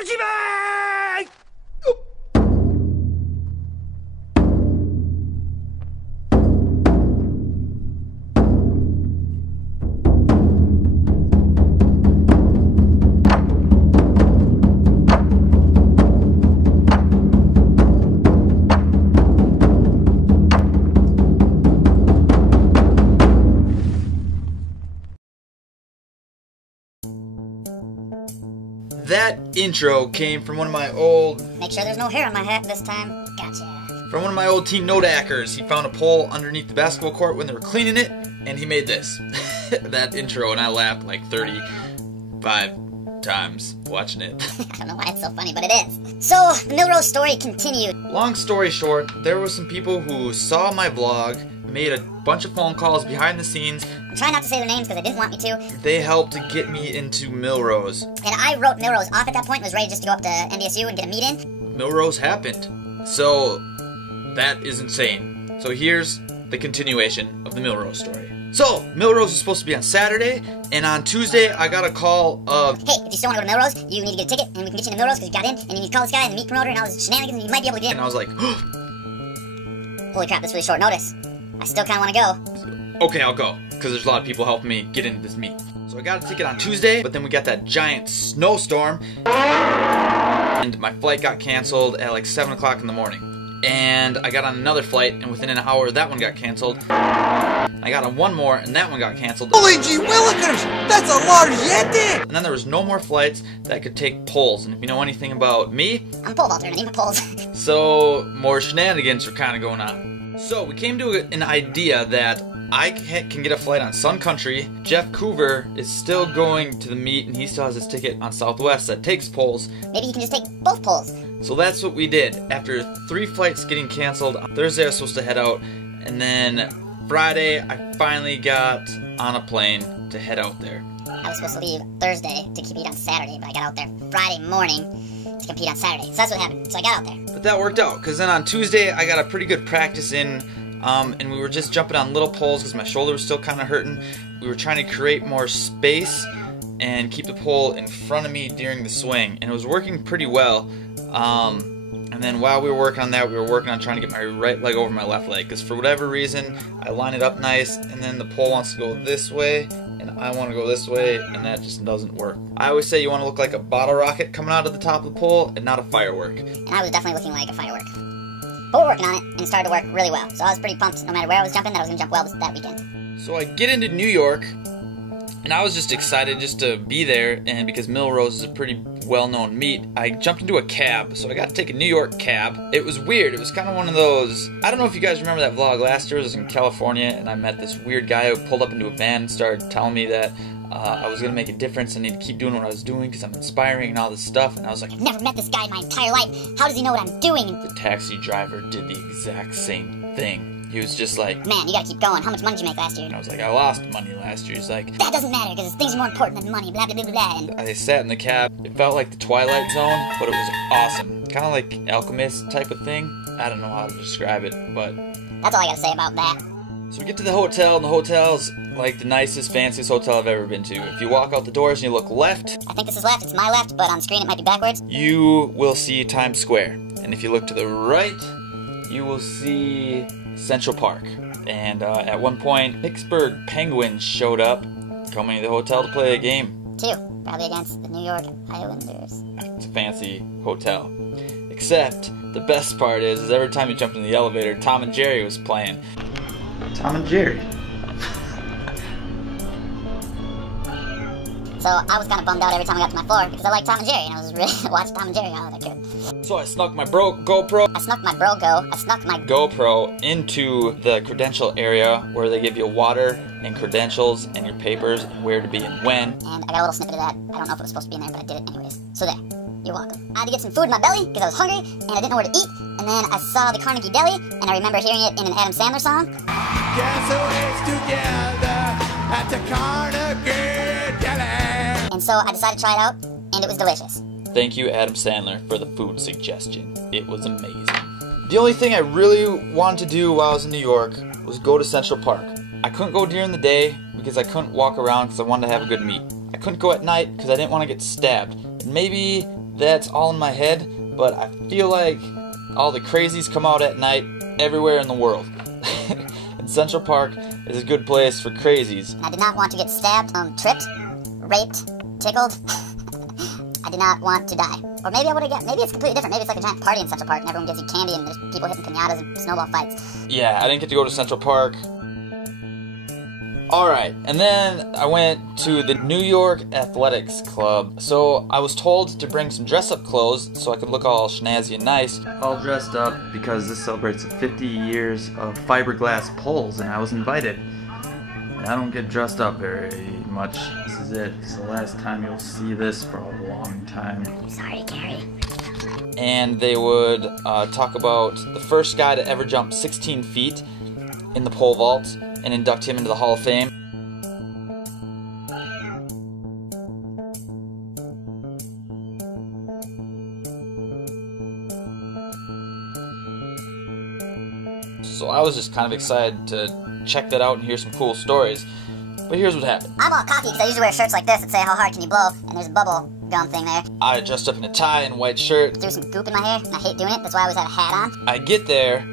Hajime! That intro came from one of my old... Make sure there's no hair on my hat this time. Gotcha. From one of my old team Nodackers. He found a pole underneath the basketball court when they were cleaning it, and he made this. That intro, and I laughed like 35 times watching it. I don't know why it's so funny, but it is. So, the Millrose story continued. Long story short, there were some people who saw my vlog, made a bunch of phone calls behind the scenes. I'm trying not to say their names because they didn't want me to. They helped to get me into Millrose. And I wrote Millrose off at that point and was ready just to go up to NDSU and get a meet in. Millrose happened. So, that is insane. So here's the continuation of the Millrose story. So, Millrose was supposed to be on Saturday, and on Tuesday I got a call of, hey, if you still want to go to Millrose, you need to get a ticket, and we can get you into Millrose because you got in, and you need to call this guy and the meat promoter and all this shenanigans, and you might be able to get in. and I was like, Holy crap, that's really short notice. I still kind of want to go. okay, I'll go, because there's a lot of people helping me get into this meet. So I got a ticket on Tuesday, but then we got that giant snowstorm, and my flight got canceled at like 7 o'clock in the morning. And I got on another flight, and within an hour that one got canceled. I got on one more, and that one got canceled. Holy gee willikers! That's a large yeti! And then there was no more flights that could take poles. And if you know anything about me, I'm a pole vaulter and I need my poles. so more shenanigans are kind of going on. So we came to an idea that I can get a flight on Sun Country. Jeff Coover is still going to the meet, and he still has his ticket on Southwest that takes poles. Maybe you can just take both poles. So that's what we did. After 3 flights getting canceled, Thursday I was supposed to head out, and then Friday I finally got on a plane to head out there. I was supposed to leave Thursday to compete on Saturday, but I got out there Friday morning to compete on Saturday. So that's what happened. So I got out there. But that worked out, because then on Tuesday I got a pretty good practice in, and we were just jumping on little poles because my shoulder was still kind of hurting. We were trying to create more space and keep the pole in front of me during the swing, and it was working pretty well. And then while we were working on that, we were working on trying to get my right leg over my left leg, because for whatever reason I line it up nice, and then the pole wants to go this way and I want to go this way, and that just doesn't work. I always say you want to look like a bottle rocket coming out of the top of the pole and not a firework. And I was definitely looking like a firework. But we're working on it, and it started to work really well. So I was pretty pumped no matter where I was jumping that I was going to jump well that weekend. So I get into New York, and I was just excited just to be there, and because Millrose is a pretty well-known meet, I jumped into a cab. So I got to take a New York cab. It was weird. It was kind of one of those, I don't know if you guys remember that vlog last year. I was in California, and I met this weird guy who pulled up into a van and started telling me that I was going to make a difference. I need to keep doing what I was doing because I'm inspiring and all this stuff. And I was like, I've never met this guy in my entire life. How does he know what I'm doing? The taxi driver did the exact same thing. He was just like, man, you gotta keep going. How much money did you make last year? and I was like, I lost money last year. He's like, That doesn't matter because things are more important than money, blah, blah, blah, blah, blah. And I sat in the cab. It felt like the Twilight Zone, but it was awesome. Kind of like Alchemist type of thing. I don't know how to describe it, but that's all I gotta say about that. so we get to the hotel, and the hotel's like the nicest, fanciest hotel I've ever been to. If you walk out the doors and you look left, I think this is left. It's my left, but on screen it might be backwards. you will see Times Square. And if you look to the right, you will see Central Park. And at one point, Pittsburgh Penguins showed up, coming to the hotel to play a game. 2, probably against the New York Islanders. It's a fancy hotel. Except, the best part is every time you jumped in the elevator, Tom and Jerry was playing. Tom and Jerry. So I was kind of bummed out every time I got to my floor because I like Tom and Jerry, and I was really watching Tom and Jerry all that I could. So I snuck my GoPro. I snuck my GoPro into the credential area where they give you water and credentials and your papers and where to be and when. And I got a little snippet of that. I don't know if it was supposed to be in there, but I did it anyways. So there. You're welcome. I had to get some food in my belly because I was hungry and I didn't know where to eat. And then I saw the Carnegie Deli, and I remember hearing it in an Adam Sandler song. Gasoways together at the Carnegie Deli. And so I decided to try it out, and it was delicious. Thank you, Adam Sandler, for the food suggestion. It was amazing. The only thing I really wanted to do while I was in New York was go to Central Park. I couldn't go during the day because I couldn't walk around because I wanted to have a good meet. I couldn't go at night because I didn't want to get stabbed. And maybe that's all in my head, but I feel like all the crazies come out at night everywhere in the world. And Central Park is a good place for crazies. I did not want to get stabbed, tripped, raped, tickled. I did not want to die. Or maybe I would have got, maybe it's completely different. Maybe it's like a giant party in Central Park and everyone gives you candy and there's people hitting piñatas and snowball fights. Yeah, I didn't get to go to Central Park. Alright, and then I went to the New York Athletics Club. So I was told to bring some dress-up clothes so I could look all snazzy and nice. All dressed up because this celebrates 50 years of fiberglass poles, and I was invited. And I don't get dressed up very much. This is it. It's the last time you'll see this for a long time. Sorry, Gary. And they would talk about the first guy to ever jump 16 feet in the pole vault and induct him into the Hall of Fame. So I was just kind of excited to check that out and hear some cool stories. But here's what happened. I'm all cocky because I usually wear shirts like this that say how hard can you blow, and there's a bubble gum thing there. I dressed up in a tie and white shirt. Threw some goop in my hair, and I hate doing it. That's why I always had a hat on. I get there,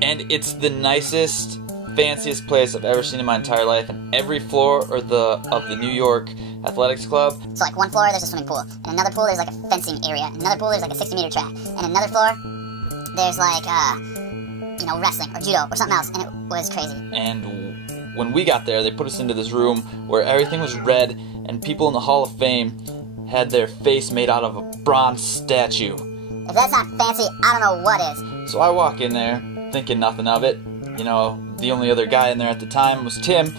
and it's the nicest, fanciest place I've ever seen in my entire life. And every floor of the New York Athletics Club. So like one floor there's a swimming pool, in another pool there's like a fencing area, in another pool there's like a 60-meter track, and another floor there's like wrestling or judo or something else, and it was crazy. And when we got there, they put us into this room where everything was red, and people in the Hall of Fame had their face made out of a bronze statue. If that's not fancy, I don't know what is. So I walk in there thinking nothing of it. You know, the only other guy in there at the time was Tim,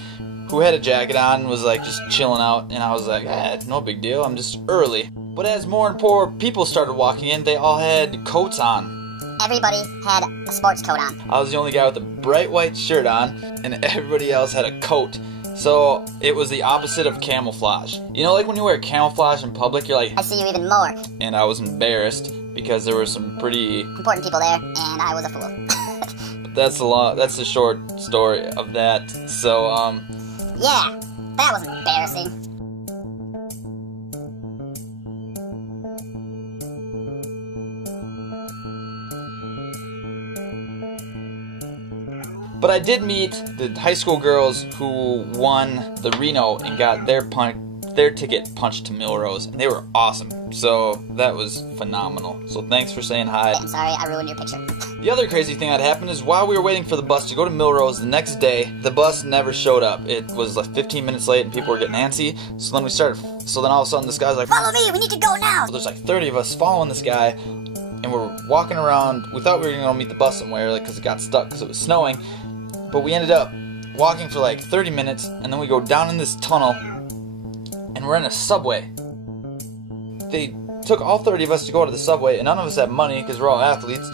who had a jacket on and was like just chilling out, and I was like, no big deal, I'm just early. But as more and more people started walking in, they all had coats on. Everybody had a sports coat on. I was the only guy with a bright white shirt on, and everybody else had a coat. So it was the opposite of camouflage. You know, like when you wear camouflage in public, you're like, I see you even more. And I was embarrassed because there were some pretty important people there, and I was a fool. But that's the short story of that. So yeah, that was embarrassing. But I did meet the high school girls who won the Reno and got their ticket punched to Millrose, and they were awesome. So that was phenomenal. So thanks for saying hi. I'm sorry, I ruined your picture. The other crazy thing that happened is while we were waiting for the bus to go to Millrose the next day, the bus never showed up. It was like 15 minutes late and people were getting antsy. So then all of a sudden this guy's like, follow me, we need to go now. So there's like 30 of us following this guy, and we're walking around. We thought we were going to meet the bus somewhere, like, because it got stuck because it was snowing. But we ended up walking for like 30 minutes, and then we go down in this tunnel, and we're in a subway. They took all 30 of us to go to the subway, and none of us had money because we're all athletes,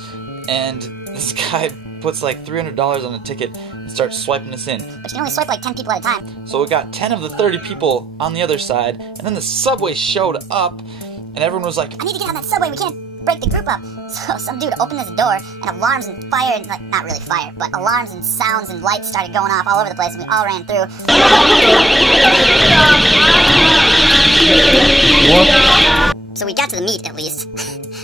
and this guy puts like $300 on a ticket and starts swiping us in. But you can only swipe like 10 people at a time. So we got 10 of the 30 people on the other side, and then the subway showed up, and everyone was like, I need to get on that subway, we can't break the group up. So some dude opened this door, and alarms and fire, like, not really fire, but alarms and sounds and lights started going off all over the place, and we all ran through. What? So we got to the meet, at least,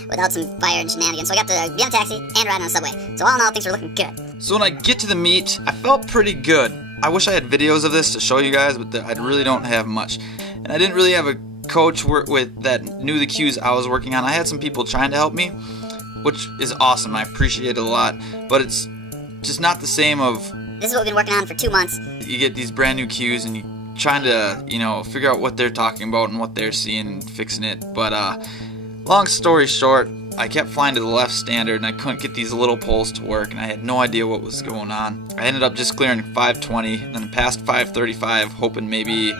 without some fire and shenanigans. So I got to be on a taxi and ride on a subway. So all in all, things were looking good. So when I get to the meet, I felt pretty good. I wish I had videos of this to show you guys, but I really don't have much. And I didn't really have a coach that knew the cues I was working on. I had some people trying to help me, which is awesome. I appreciate it a lot, but it's just not the same of, this is what we've been working on for 2 months. You get these brand new cues and you trying to, figure out what they're talking about and what they're seeing and fixing it. But long story short, I kept flying to the left standard and I couldn't get these little poles to work, and I had no idea what was going on. I ended up just clearing 520 and then past 535, hoping maybe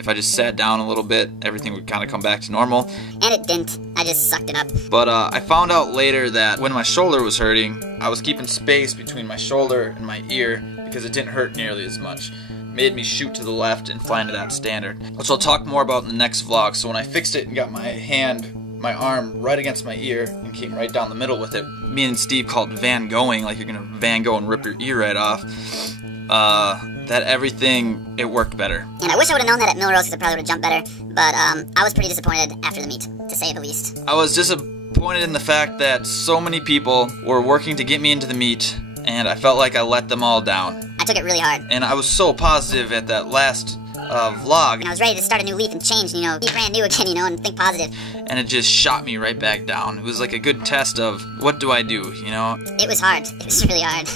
if I just sat down a little bit, everything would kind of come back to normal. And it didn't. I just sucked it up. But I found out later that when my shoulder was hurting, I was keeping space between my shoulder and my ear because it didn't hurt nearly as much. It made me shoot to the left and fly into that standard, which I'll talk more about in the next vlog. So when I fixed it and got my arm right against my ear and came right down the middle with it, me and Steve called it Van Going, like you're gonna Van Gogh and rip your ear right off. That everything, it worked better. And I wish I would have known that at Millrose because I probably would have jumped better, But I was pretty disappointed after the meet, to say the least. I was disappointed in the fact that so many people were working to get me into the meet, and I felt like I let them all down. I took it really hard. And I was so positive at that last vlog. And I was ready to start a new leaf and change, you know, be brand new again, you know, and think positive. And it just shot me right back down. It was like a good test of, what do I do, you know? It was hard. It was really hard.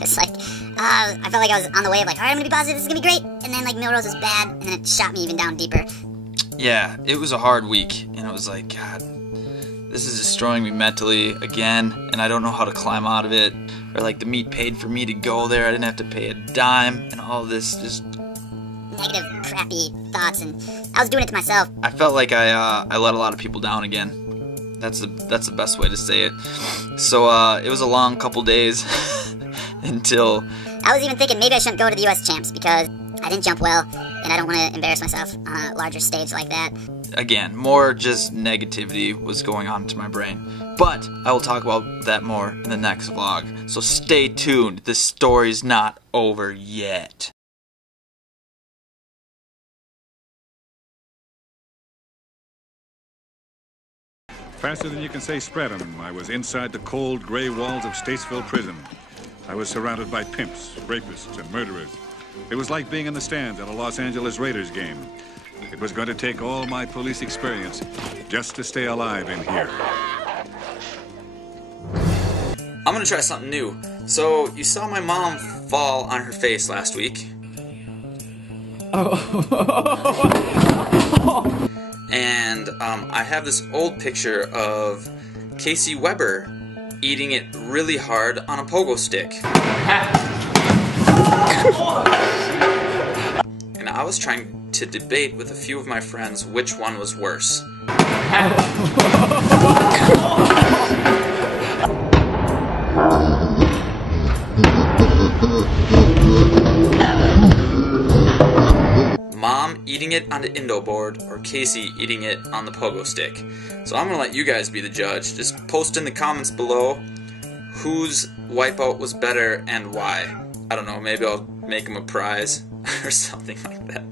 It's like, I felt like I was on the way of like, alright, I'm gonna be positive, this is gonna be great. And then like Millrose was bad, and then it shot me even down deeper. Yeah, it was a hard week, and it was like, God, this is destroying me mentally again, and I don't know how to climb out of it. Or like the meet paid for me to go there, I didn't have to pay a dime, and all this just negative, crappy thoughts, and I was doing it to myself. I felt like I let a lot of people down again. That's the best way to say it. So it was a long couple days until I was even thinking maybe I shouldn't go to the US Champs because I didn't jump well, and I don't want to embarrass myself on a larger stage like that. Again, more just negativity was going on to my brain. But I will talk about that more in the next vlog. So stay tuned. The story's not over yet. Faster than you can say spread 'em, I was inside the cold, gray walls of Statesville Prison. I was surrounded by pimps, rapists, and murderers. It was like being in the stands at a Los Angeles Raiders game. It was going to take all my police experience just to stay alive in here. I'm gonna try something new. So, you saw my mom fall on her face last week. And I have this old picture of Casey Weber eating it really hard on a pogo stick. And I was trying to debate with a few of my friends which one was worse. Mom eating it on the Indo board or Casey eating it on the pogo stick. So I'm gonna let you guys be the judge. Just post in the comments below whose wipeout was better and why. I don't know, maybe I'll make him a prize or something like that.